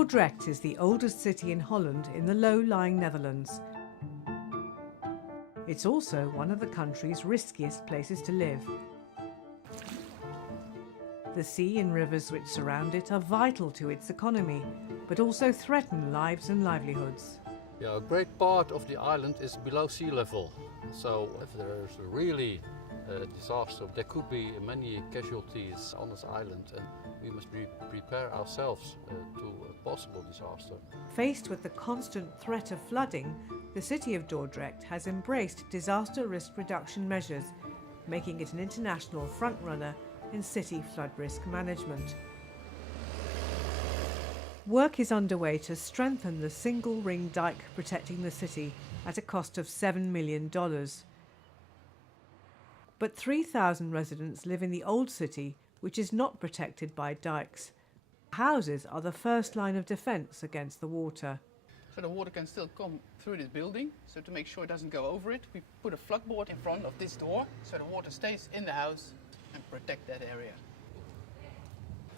Dordrecht is the oldest city in Holland in the low-lying Netherlands. It's also one of the country's riskiest places to live. The sea and rivers which surround it are vital to its economy, but also threaten lives and livelihoods. Yeah, a great part of the island is below sea level. So if there's really a disaster, there could be many casualties on this island, and we must prepare ourselves to a possible disaster. Faced with the constant threat of flooding, the city of Dordrecht has embraced disaster risk reduction measures, making it an international frontrunner in city flood risk management. Work is underway to strengthen the single ring dike protecting the city at a cost of $7 million. But 3,000 residents live in the old city, which is not protected by dikes. Houses are the first line of defence against the water. So the water can still come through this building, so to make sure it doesn't go over it, we put a floodboard in front of this door, so the water stays in the house and protect that area.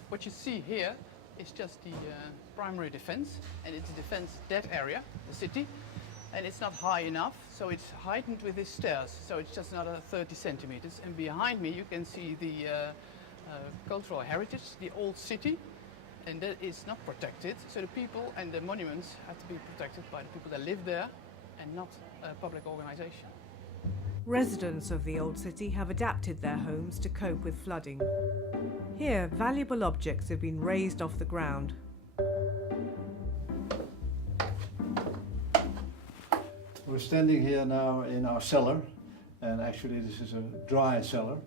What you see here is just the primary defense, and it's a defense that area, the city, and it's not high enough, so it's heightened with these stairs, so it's just another 30 centimeters. And behind me you can see the cultural heritage, the old city, and that is not protected, so the people and the monuments have to be protected by the people that live there and not a public organization. Residents of the old city have adapted their homes to cope with flooding. Here, valuable objects have been raised off the ground. We're standing here now in our cellar, and actually this is a dry cellar.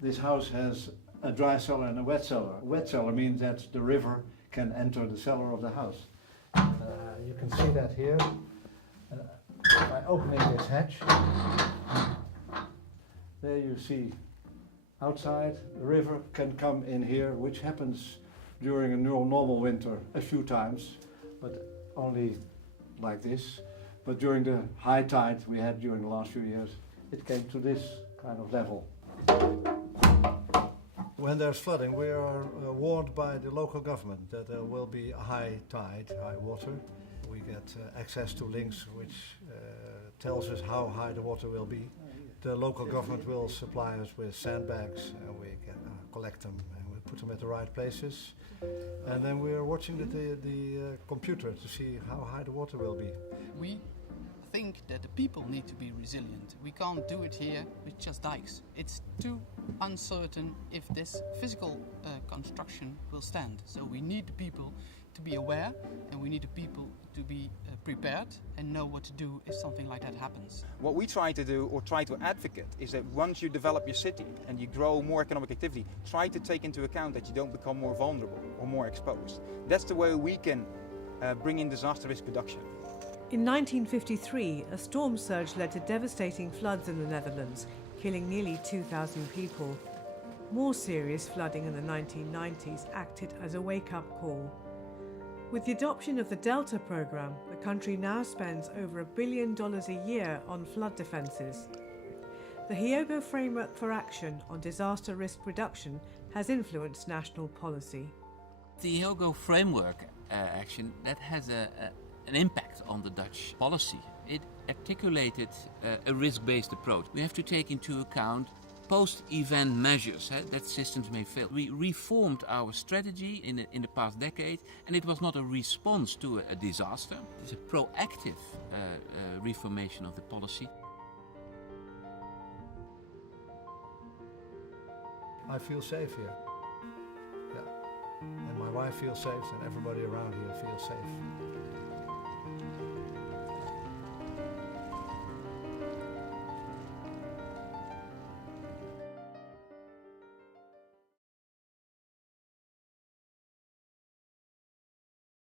This house has a dry cellar and a wet cellar. A wet cellar means that the river can enter the cellar of the house. You can see that here by opening this hatch. There you see outside, the river can come in here, which happens during a normal winter a few times, but only like this. But during the high tide we had during the last few years, it came to this kind of level. When there's flooding, we are warned by the local government that there will be a high tide, high water. We get access to links which tells us how high the water will be. The local government will supply us with sandbags, and we can collect them and we put them at the right places. And then we are watching the computer to see how high the water will be. We think that the people need to be resilient. We can't do it here with just dikes. It's too uncertain if this physical construction will stand. So we need the people to be aware, and we need the people to be prepared and know what to do if something like that happens. What we try to do, or try to advocate, is that once you develop your city and you grow more economic activity, try to take into account that you don't become more vulnerable or more exposed. That's the way we can bring in disaster risk reduction. In 1953, a storm surge led to devastating floods in the Netherlands, killing nearly 2,000 people. More serious flooding in the 1990s acted as a wake-up call. With the adoption of the Delta programme, the country now spends over $1 billion a year on flood defences. The HFA Framework for Action on Disaster Risk Reduction has influenced national policy. The HFA Framework Action, that has an impact on the Dutch policy. It articulated a risk-based approach. We have to take into account post-event measures that systems may fail. We reformed our strategy in the past decade, and it was not a response to a disaster. It's a proactive reformation of the policy. I feel safe here. Yeah. And my wife feels safe, and everybody around here feels safe.